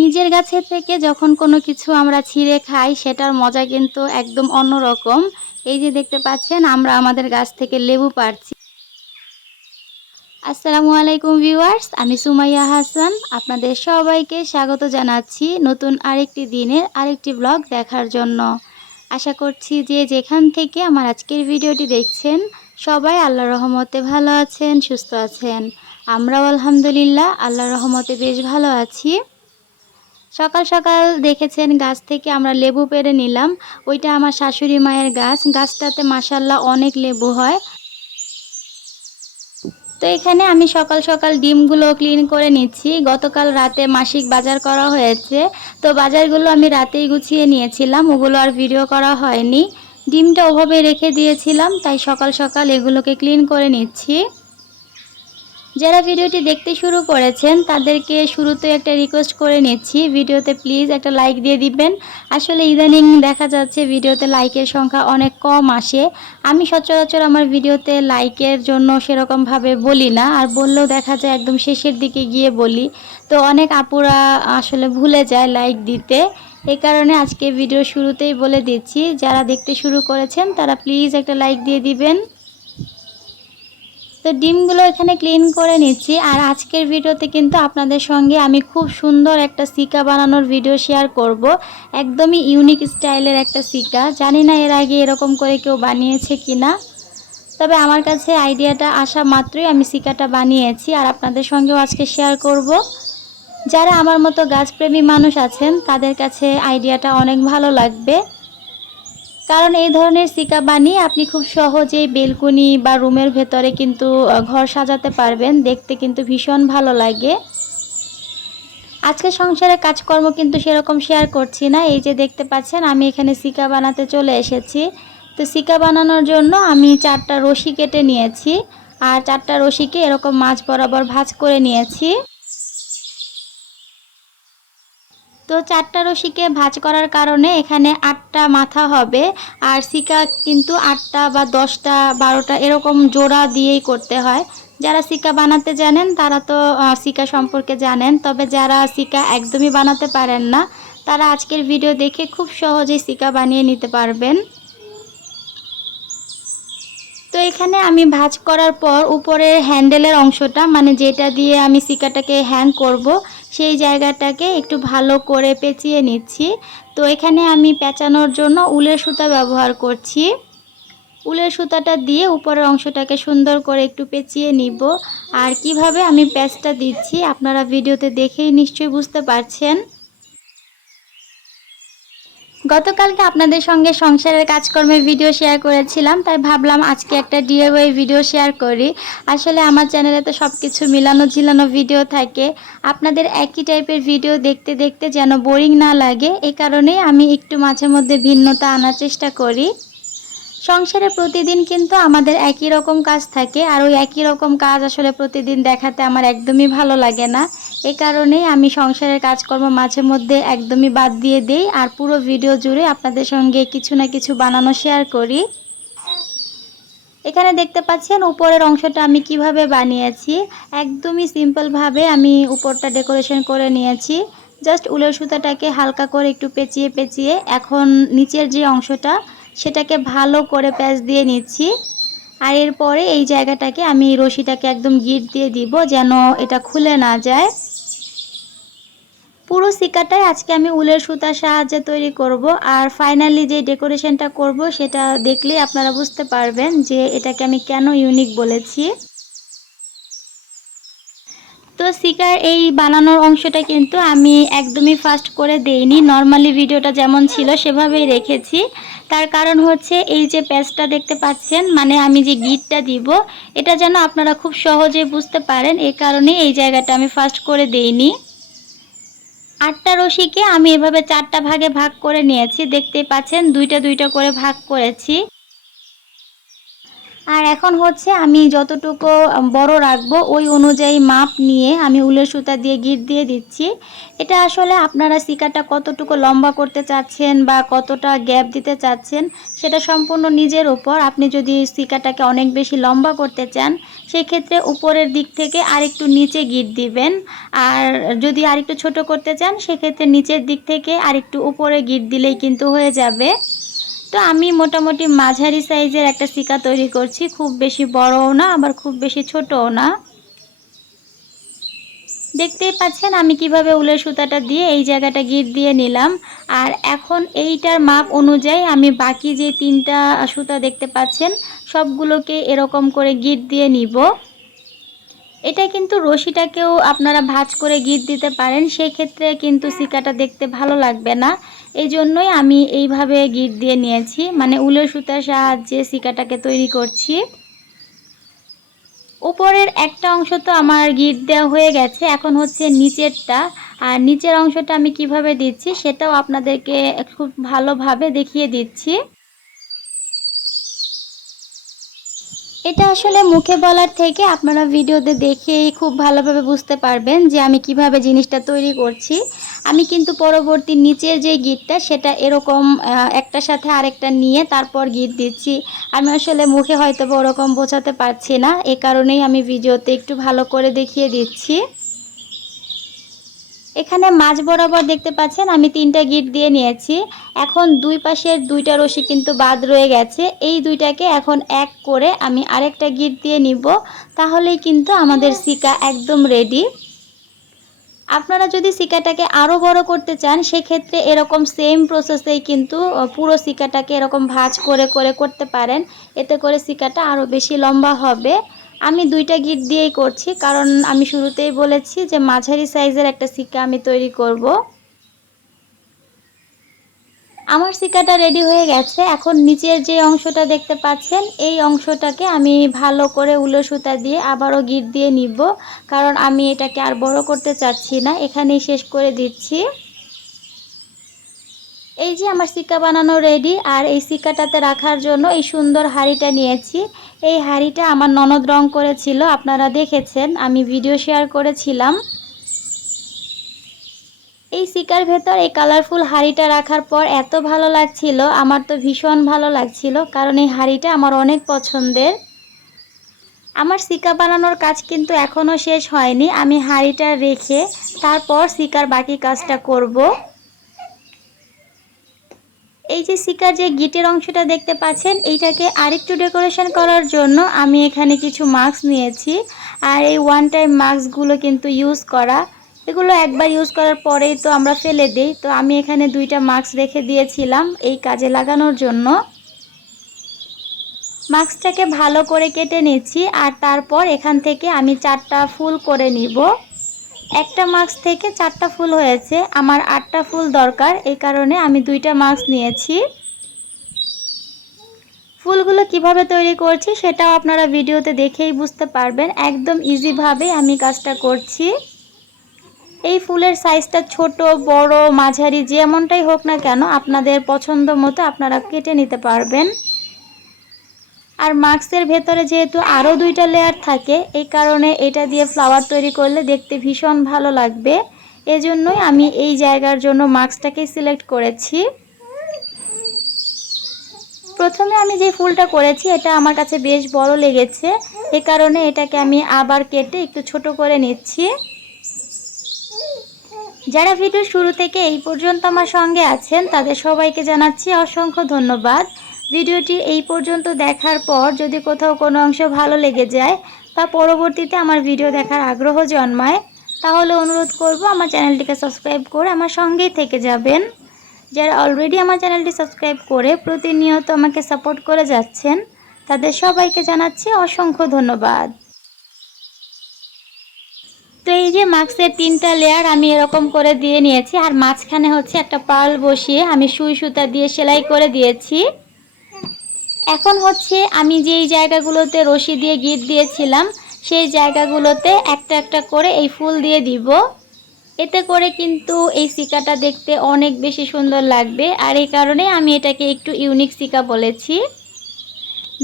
নিজের গাছের থেকে যখন কোনো কিছু আমরা ছিঁড়ে খাই, সেটার মজা কিন্তু একদম অন্যরকম। এই যে দেখতে পাচ্ছেন, আমরা আমাদের গাছ থেকে লেবু পারছি আসসালামু আলাইকুম ভিউয়ার্স, আমি সুমাইয়া হাসান। আপনাদের সবাইকে স্বাগত জানাচ্ছি নতুন আরেকটি দিনের আরেকটি ব্লগ দেখার জন্য। আশা করছি যে যেখান থেকে আমার আজকের ভিডিওটি দেখছেন, সবাই আল্লাহ রহমতে ভালো আছেন, সুস্থ আছেন। আমরাও আলহামদুলিল্লাহ আল্লাহ রহমতে বেশ ভালো আছি। সকাল সকাল দেখেছেন গাছ থেকে আমরা লেবু পেরে নিলাম। ওইটা আমার শাশুড়ি মায়ের গাছ। গাছটাতে মাসাল্লাহ অনেক লেবু হয়। তো এখানে আমি সকাল সকাল ডিমগুলো ক্লিন করে নিচ্ছি। গতকাল রাতে মাসিক বাজার করা হয়েছে। তো বাজারগুলো আমি রাতেই গুছিয়ে নিয়েছিলাম। ওগুলো আর ভিডিও করা হয়নি। ডিমটা ওভাবে রেখে দিয়েছিলাম, তাই সকাল সকাল এগুলোকে ক্লিন করে নিচ্ছি। যারা ভিডিওটি দেখতে শুরু করেছেন, তাদেরকে শুরুতে একটা রিকোয়েস্ট করে নিচ্ছি। ভিডিওতে প্লিজ একটা লাইক দিয়ে দিবেন। আসলে ইদানিং দেখা যাচ্ছে ভিডিওতে লাইকের সংখ্যা অনেক কম আসে। আমি সচরাচর আমার ভিডিওতে লাইকের জন্য সেরকমভাবে বলি না, আর বললেও দেখা যায় একদম শেষের দিকে গিয়ে বলি। তো অনেক আপুরা আসলে ভুলে যায় লাইক দিতে। এই কারণে আজকে ভিডিও শুরুতেই বলে দিচ্ছি, যারা দেখতে শুরু করেছেন, তারা প্লিজ একটা লাইক দিয়ে দিবেন। তো ডিমগুলো এখানে ক্লিন করে নিচ্ছি। আর আজকের ভিডিওতে কিন্তু আপনাদের সঙ্গে আমি খুব সুন্দর একটা সিকা বানানোর ভিডিও শেয়ার করব। একদমই ইউনিক স্টাইলের একটা সিকা। জানি না এর আগে এরকম করে কেউ বানিয়েছে কি না তবে আমার কাছে আইডিয়াটা আসা মাত্রই আমি সিকাটা বানিয়েছি আর আপনাদের সঙ্গেও আজকে শেয়ার করব। যারা আমার মতো গাছপ্রেমী মানুষ আছেন, তাদের কাছে আইডিয়াটা অনেক ভালো লাগবে। কারণ এই ধরনের সিকা বানিয়ে আপনি খুব সহজেই বেলকুনি বা রুমের ভেতরে কিন্তু ঘর সাজাতে পারবেন। দেখতে কিন্তু ভীষণ ভালো লাগে। আজকে সংসারে কাজকর্ম কিন্তু সেরকম শেয়ার করছি না। এই যে দেখতে পাচ্ছেন, আমি এখানে সিকা বানাতে চলে এসেছি। তো সিকা বানানোর জন্য আমি চারটা রশি কেটে নিয়েছি। আর চারটা রশিকে এরকম মাছ বরাবর ভাজ করে নিয়েছি। তো চারটা রশিকে ভাজ করার কারণে এখানে আটটা মাথা হবে, আর সিকা কিন্তু আটটা বা দশটা, বারোটা এরকম জোড়া দিয়েই করতে হয়। যারা সিকা বানাতে জানেন, তারা তো সিকা সম্পর্কে জানেন, তবে যারা সিকা একদমই বানাতে পারেন না, তারা আজকের ভিডিও দেখে খুব সহজেই সিকা বানিয়ে নিতে পারবেন। তো এখানে আমি ভাজ করার পর উপরের হ্যান্ডেলের অংশটা মানে যেটা দিয়ে আমি সিকাটাকে হ্যাং করব সেই জায়গাটাকে একটু ভালো করে পেঁচিয়ে নিচ্ছি। তো এখানে আমি পেঁচানোর জন্য উলের সুতা ব্যবহার করছি। উলের সুতাটা দিয়ে উপরের অংশটাকে সুন্দর করে একটু পেঁচিয়ে নিব। আর কীভাবে আমি প্যাচটা দিচ্ছি আপনারা ভিডিওতে দেখেই নিশ্চয়ই বুঝতে পারছেন। গতকালকে আপনাদের সঙ্গে সংসারের কাজকর্মের ভিডিও শেয়ার করেছিলাম, তাই ভাবলাম আজকে একটা ডিএওয়াই ভিডিও শেয়ার করি। আসলে আমার চ্যানেলে তো সব কিছু মিলানো ঝিলানো ভিডিও থাকে। আপনাদের একই টাইপের ভিডিও দেখতে দেখতে যেন বোরিং না লাগে, এ কারণেই আমি একটু মাঝে মধ্যে ভিন্নতা আনার চেষ্টা করি। সংসারে প্রতিদিন কিন্তু আমাদের একই রকম কাজ থাকে, আর ওই একই রকম কাজ আসলে প্রতিদিন দেখাতে আমার একদমই ভালো লাগে না। এ কারণেই আমি সংসারের কাজকর্ম মাঝে মধ্যে একদমই বাদ দিয়ে দেই, আর পুরো ভিডিও জুড়ে আপনাদের সঙ্গে কিছু না কিছু বানানো শেয়ার করি। এখানে দেখতে পাচ্ছেন উপরের অংশটা আমি কীভাবে বানিয়েছি। একদমই সিম্পলভাবে আমি উপরটা ডেকোরেশন করে নিয়েছি। জাস্ট উলের সুতাটাকে হালকা করে একটু পেঁচিয়ে পেঁচিয়ে এখন নিচের যে অংশটা সেটাকে ভালো করে প্যাচ দিয়ে নিচ্ছি। আর এরপরে এই জায়গাটাকে আমি রশিটাকে একদম গিট দিয়ে দিব যেন এটা খুলে না যায়। পুরো সিকাটাই আজকে আমি উলের সুতার সাহায্যে তৈরি করব। আর ফাইনালি যে ডেকোরেশনটা করব সেটা দেখলেই আপনারা বুঝতে পারবেন যে এটাকে আমি কেন ইউনিক বলেছি। তো সিকার এই বানানোর অংশটা কিন্তু আমি একদমই ফাস্ট করে দেইনি। নর্মালি ভিডিওটা যেমন ছিল সেভাবেই রেখেছি। তার কারণ হচ্ছে এই যে প্যাচটা দেখতে পাচ্ছেন মানে আমি যে গিটটা দিব, এটা যেন আপনারা খুব সহজে বুঝতে পারেন। এই কারণে এই জায়গাটা আমি ফাস্ট করে দেইনি। আটটা রশিকে আমি এভাবে চারটা ভাগে ভাগ করে নিয়েছি। দেখতে পাচ্ছেন, দুইটা দুইটা করে ভাগ করেছি। আর এখন হচ্ছে আমি যতটুকু বড় রাখব, ওই অনুযায়ী মাপ নিয়ে আমি উলের সুতা দিয়ে গিট দিয়ে দিচ্ছি। এটা আসলে আপনারা শিকাটা কতটুকু লম্বা করতে চাচ্ছেন বা কতটা গ্যাপ দিতে চাচ্ছেন, সেটা সম্পূর্ণ নিজের উপর। আপনি যদি শিকাটাকে অনেক বেশি লম্বা করতে চান, সেক্ষেত্রে উপরের দিক থেকে আরেকটু নিচে গিট দিবেন। আর যদি আরেকটু ছোট করতে চান, সেক্ষেত্রে নিচের দিক থেকে আরেকটু উপরে গিট দিলেই কিন্তু হয়ে যাবে। তো আমি মোটামুটি মাঝারি সাইজের একটা সিকা তৈরি করছি। খুব বেশি বড়ও না, আবার খুব বেশি ছোটও না। দেখতেই পাচ্ছেন আমি কীভাবে উলের সুতাটা দিয়ে এই জায়গাটা গিট দিয়ে নিলাম। আর এখন এইটার মাপ অনুযায়ী আমি বাকি যে তিনটা সুতা দেখতে পাচ্ছেন, সবগুলোকে এরকম করে গিট দিয়ে নিব। এটা কিন্তু রশিটাকেও আপনারা ভাজ করে গিট দিতে পারেন সেই ক্ষেত্রে কিন্তু সিকাটা দেখতে ভালো লাগবে না। এই জন্যই আমি এইভাবে গিট দিয়ে নিয়েছি মানে উলের সুতার সাহায্যে সিকাটাকে তৈরি করছি। উপরের একটা অংশ তো আমার গিট দেওয়া হয়ে গেছে, এখন হচ্ছে নিচেরটা। আর নিচের অংশটা আমি কীভাবে দিচ্ছি সেটাও আপনাদেরকে খুব ভালোভাবে দেখিয়ে দিচ্ছি। এটা আসলে মুখে বলার থেকে আপনারা ভিডিওতে দেখেই খুব ভালোভাবে বুঝতে পারবেন যে আমি কীভাবে জিনিসটা তৈরি করছি। আমি কিন্তু পরবর্তী নিচের যে গীতটা সেটা এরকম একটার সাথে আরেকটা নিয়ে তারপর গীত দিচ্ছি। আমি আসলে মুখে হয়তো ওরকম বোঝাতে পারছি না। এ কারণেই আমি ভিডিওতে একটু ভালো করে দেখিয়ে দিচ্ছি। এখানে মাঝ বরাবর দেখতে পাচ্ছেন আমি তিনটা গিট দিয়ে নিয়েছি। এখন দুই পাশের দুইটা রশি কিন্তু বাদ রয়ে গেছে। এই দুইটাকে এখন এক করে আমি আরেকটা গিট দিয়ে নিব। তাহলেই কিন্তু আমাদের সিকা একদম রেডি। আপনারা যদি সিকাটাকে আরও বড় করতে চান সেক্ষেত্রে এরকম সেম প্রসেসেই কিন্তু পুরো সিকাটাকে এরকম ভাজ করে করে করতে পারেন। এতে করে সিকাটা আরও বেশি লম্বা হবে। আমি দুইটা গিট দিয়েই করছি, কারণ আমি শুরুতেই বলেছি যে মাঝারি সাইজের একটা সিকা আমি তৈরি করব। আমার সিকাটা রেডি হয়ে গেছে। এখন নিচের যে অংশটা দেখতে পাচ্ছেন, এই অংশটাকে আমি ভালো করে উলো সুতা দিয়ে আবারও গিট দিয়ে নিব, কারণ আমি এটাকে আর বড় করতে চাচ্ছি না। এখানেই শেষ করে দিচ্ছি। এই যে আমার সিকা বানানো রেডি আর এই সিকাটাতে রাখার জন্য এই সুন্দর হাড়িটা নিয়েছি। এই হাড়িটা আমার ননদ রং করেছিল, আপনারা দেখেছেন, আমি ভিডিও শেয়ার করেছিলাম। এই সিকার ভেতর এই কালারফুল হাড়িটা রাখার পর এত ভালো লাগছিল, আমার তো ভীষণ ভালো লাগছিল, কারণ এই হাড়িটা আমার অনেক পছন্দের। আমার সিকা বানানোর কাজ কিন্তু এখনও শেষ হয়নি, আমি হাড়িটা রেখে তারপর সিকার বাকি কাজটা করব। এই যে সিকার যে গিটের অংশটা দেখতে পাচ্ছেন, এইটাকে আরেকটু ডেকোরেশন করার জন্য আমি এখানে কিছু মাস্ক নিয়েছি। আর এই ওয়ান টাইম মাস্কগুলো কিন্তু ইউজ করা। এগুলো একবার ইউজ করার পরেই তো আমরা ফেলে দিই। তো আমি এখানে দুইটা মাস্ক রেখে দিয়েছিলাম এই কাজে লাগানোর জন্য। মাস্কটাকে ভালো করে কেটে নিচ্ছি আর তারপর এখান থেকে আমি চারটা ফুল করে নিব। একটা মাস্ক থেকে চারটা ফুল হয়েছে। আমার আটটা ফুল দরকার, এই কারণে আমি দুইটা মাস্ক নিয়েছি। ফুলগুলো কীভাবে তৈরি করছি সেটাও আপনারা ভিডিওতে দেখেই বুঝতে পারবেন। একদম ইজিভাবে আমি কাজটা করছি। এই ফুলের সাইজটা ছোট, বড়, মাঝারি, যেমনটাই হোক না কেন, আপনাদের পছন্দ মতো আপনারা কেটে নিতে পারবেন। আর মাস্কের ভেতরে যেহেতু আরও দুইটা লেয়ার থাকে, এই কারণে এটা দিয়ে ফ্লাওয়ার তৈরি করলে দেখতে ভীষণ ভালো লাগবে। এজন্যই আমি এই জায়গার জন্য মাস্কটাকে সিলেক্ট করেছি। প্রথমে আমি যে ফুলটা করেছি, এটা আমার কাছে বেশ বড় লেগেছে। এ কারণে এটাকে আমি আবার কেটে একটু ছোট করে নিচ্ছি। যারা ভিডিও শুরু থেকে এই পর্যন্ত আমার সঙ্গে আছেন, তাদের সবাইকে জানাচ্ছি অসংখ্য ধন্যবাদ। ভিডিওটি এই পর্যন্ত দেখার পর যদি কোথাও কোনো অংশ ভালো লেগে যায় বা পরবর্তীতে আমার ভিডিও দেখার আগ্রহ জন্মায়, তাহলে অনুরোধ করব আমার চ্যানেলটিকে সাবস্ক্রাইব করে আমার সঙ্গেই থেকে যাবেন। যারা অলরেডি আমার চ্যানেলটি সাবস্ক্রাইব করে প্রতিনিয়ত আমাকে সাপোর্ট করে যাচ্ছেন, তাদের সবাইকে জানাচ্ছি অসংখ্য ধন্যবাদ। তো এই যে মাস্কের তিনটা লেয়ার আমি এরকম করে দিয়ে নিয়েছি, আর মাঝখানে হচ্ছে একটা পাল বসিয়ে আমি সুই সুতা দিয়ে সেলাই করে দিয়েছি। এখন হচ্ছে আমি যেই জায়গাগুলোতে রশি দিয়ে গিট দিয়েছিলাম, সেই জায়গাগুলোতে একটা একটা করে এই ফুল দিয়ে দিব। এতে করে কিন্তু এই সিকাটা দেখতে অনেক বেশি সুন্দর লাগবে, আর এই কারণে আমি এটাকে একটু ইউনিক সিকা বলেছি।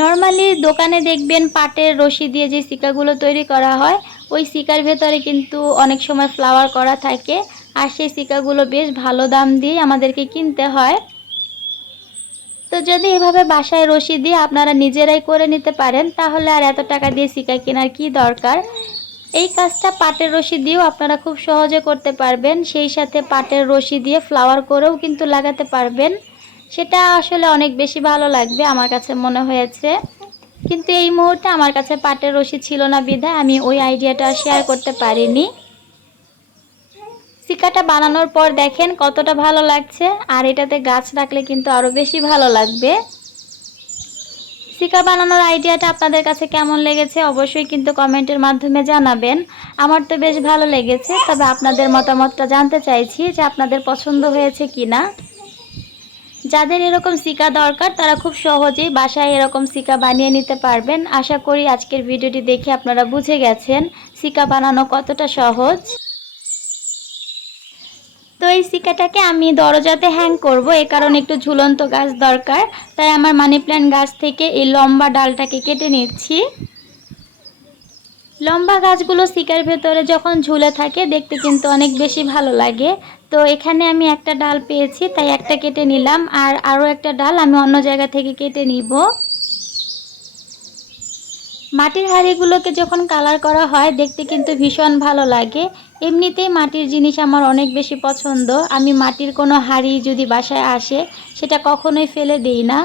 নর্মালি দোকানে দেখবেন পাটের রশি দিয়ে যে সিকাগুলো তৈরি করা হয়, ওই সিকার ভেতরে কিন্তু অনেক সময় ফ্লাওয়ার করা থাকে, আর সেই সিকাগুলো বেশ ভালো দাম দিয়ে আমাদেরকে কিনতে হয়। তো যদি এভাবে বাসায় রশি দিয়ে আপনারা নিজেরাই করে নিতে পারেন, তাহলে আর এত টাকা দিয়ে সিকা কেনার কি দরকার? এই কাজটা পাটের রশি দিয়েও আপনারা খুব সহজে করতে পারবেন। সেই সাথে পাটের রশি দিয়ে ফ্লাওয়ার করেও কিন্তু লাগাতে পারবেন। সেটা আসলে অনেক বেশি ভালো লাগবে আমার কাছে মনে হয়েছে। কিন্তু এই মুহূর্তে আমার কাছে পাটের রশি ছিল না বিধায় আমি ওই আইডিয়াটা শেয়ার করতে পারিনি। সিকাটা বানানোর পর দেখেন কতটা ভালো লাগছে। আর এটাতে গাছ রাখলে কিন্তু আরও বেশি ভালো লাগবে। সিকা বানানোর আইডিয়াটা আপনাদের কাছে কেমন লেগেছে অবশ্যই কিন্তু কমেন্টের মাধ্যমে জানাবেন। আমার তো বেশ ভালো লেগেছে, তবে আপনাদের মতামতটা জানতে চাইছি যে আপনাদের পছন্দ হয়েছে কি না যাদের এরকম সিকা দরকার, তারা খুব সহজেই বাসায় এরকম সিকা বানিয়ে নিতে পারবেন। আশা করি আজকের ভিডিওটি দেখে আপনারা বুঝে গেছেন সিকা বানানো কতটা সহজ। তো এই সিকাটাকে আমি দরজাতে হ্যাং করব, এ কারণে একটু ঝুলন্ত গাছ দরকার। তাই আমার মানি প্ল্যান্ট গাছ থেকে এই লম্বা ডালটাকে কেটে নিচ্ছি। লম্বা গাছগুলো সিকার ভেতরে যখন ঝুলে থাকে, দেখতে কিন্তু অনেক বেশি ভালো লাগে। তো এখানে আমি একটা ডাল পেয়েছি, তাই একটা কেটে নিলাম। আর আরও একটা ডাল আমি অন্য জায়গা থেকে কেটে নিব। মাটির হাঁড়িগুলোকে যখন কালার করা হয়, দেখতে কিন্তু ভীষণ ভালো লাগে। এমনিতেই মাটির জিনিস আমার অনেক বেশি পছন্দ। আমি মাটির কোনো হাঁড়ি যদি বাসায় আসে, সেটা কখনোই ফেলে দিই না।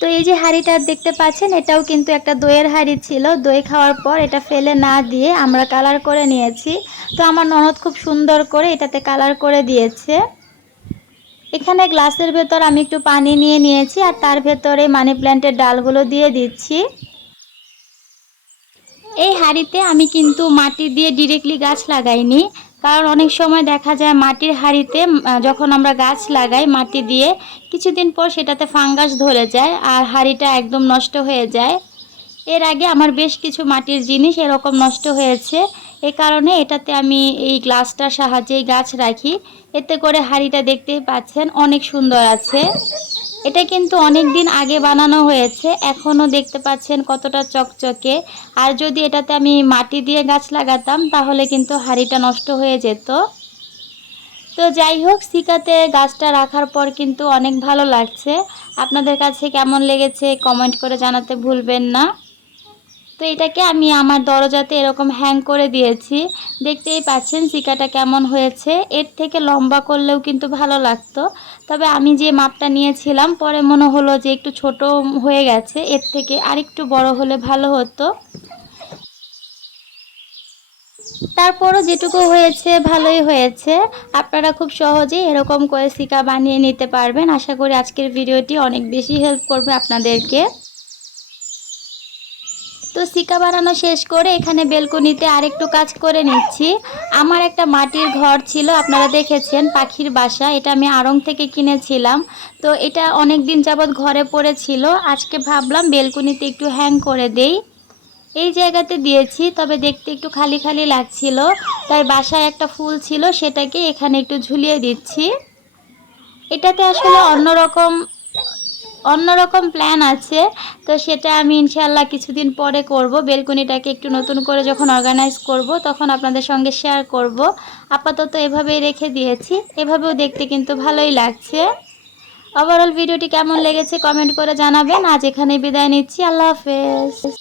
তো এই যে হাঁড়িটা দেখতে পাচ্ছেন, এটাও কিন্তু একটা দইয়ের হাঁড়ি ছিল। দই খাওয়ার পর এটা ফেলে না দিয়ে আমরা কালার করে নিয়েছি। তো আমার ননদ খুব সুন্দর করে এটাতে কালার করে দিয়েছে। এখানে গ্লাসের ভেতর আমি একটু পানি নিয়ে নিয়েছি আর তার ভেতরে মানি প্ল্যান্টের ডালগুলো দিয়ে দিচ্ছি। এই হাড়িতে আমি কিন্তু মাটি দিয়ে ডিরেক্টলি গাছ লাগাইনি। কারণ অনেক সময় দেখা যায় মাটির হাড়িতে যখন আমরা গাছ লাগাই মাটি দিয়ে, কিছুদিন পর সেটাতে ফাঙ্গাস ধরে যায় আর হাড়িটা একদম নষ্ট হয়ে যায়। এর আগে আমার বেশ কিছু মাটির জিনিস এরকম নষ্ট হয়েছে। এ কারণে এটাতে আমি এই গ্লাসটার সাহায্যেই গাছ রাখি। এতে করে হাঁড়িটা দেখতেই পাচ্ছেন অনেক সুন্দর আছে। এটা কিন্তু অনেক দিন আগে বানানো হয়েছে, এখনও দেখতে পাচ্ছেন কতটা চকচকে। আর যদি এটাতে আমি মাটি দিয়ে গাছ লাগাতাম, তাহলে কিন্তু হাঁড়িটা নষ্ট হয়ে যেত। তো যাই হোক, সিকাতে গাছটা রাখার পর কিন্তু অনেক ভালো লাগছে। আপনাদের কাছে কেমন লেগেছে কমেন্ট করে জানাতে ভুলবেন না। তো এটাকে আমি আমার দরজাতে এরকম হ্যাং করে দিয়েছি। দেখতেই পাচ্ছেন সিকাটা কেমন হয়েছে। এর থেকে লম্বা করলেও কিন্তু ভালো লাগতো। তবে আমি যে মাপটা নিয়েছিলাম, পরে মনে হলো যে একটু ছোট হয়ে গেছে, এর থেকে আরেকটু বড় হলে ভালো হতো। তারপরও যেটুকু হয়েছে, ভালোই হয়েছে। আপনারা খুব সহজেই এরকম করে সিকা বানিয়ে নিতে পারবেন। আশা করি আজকের ভিডিওটি অনেক বেশি হেল্প করবে আপনাদেরকে। তো সিকা বানানো শেষ করে এখানে বেলকনিতে আরেকটু কাজ করে নিচ্ছি। আমার একটা মাটির ঘর ছিল, আপনারা দেখেছেন, পাখির বাসা, এটা আমি আড়ং থেকে কিনেছিলাম। তো এটা অনেক দিন যাবৎ ঘরে পড়েছিল, আজকে ভাবলাম বেলকনিতে একটু হ্যাং করে দেই। এই জায়গাতে দিয়েছি, তবে দেখতে একটু খালি খালি লাগছিল। তাই বাসায় একটা ফুল ছিল, সেটাকে এখানে একটু ঝুলিয়ে দিচ্ছি। এটাতে আসলে অন্যরকম অন্যরকম প্ল্যান আছে। তো সেটা আমি ইনশাল্লাহ কিছুদিন পরে করব। বেলকনিটাকে একটু নতুন করে যখন অর্গানাইজ করব, তখন আপনাদের সঙ্গে শেয়ার করব। আপাতত এভাবেই রেখে দিয়েছি। এভাবেও দেখতে কিন্তু ভালোই লাগছে। ওভারঅল ভিডিওটি কেমন লেগেছে কমেন্ট করে জানাবেন। আজ এখানে বিদায় নিচ্ছি। আল্লাহ হাফেজ।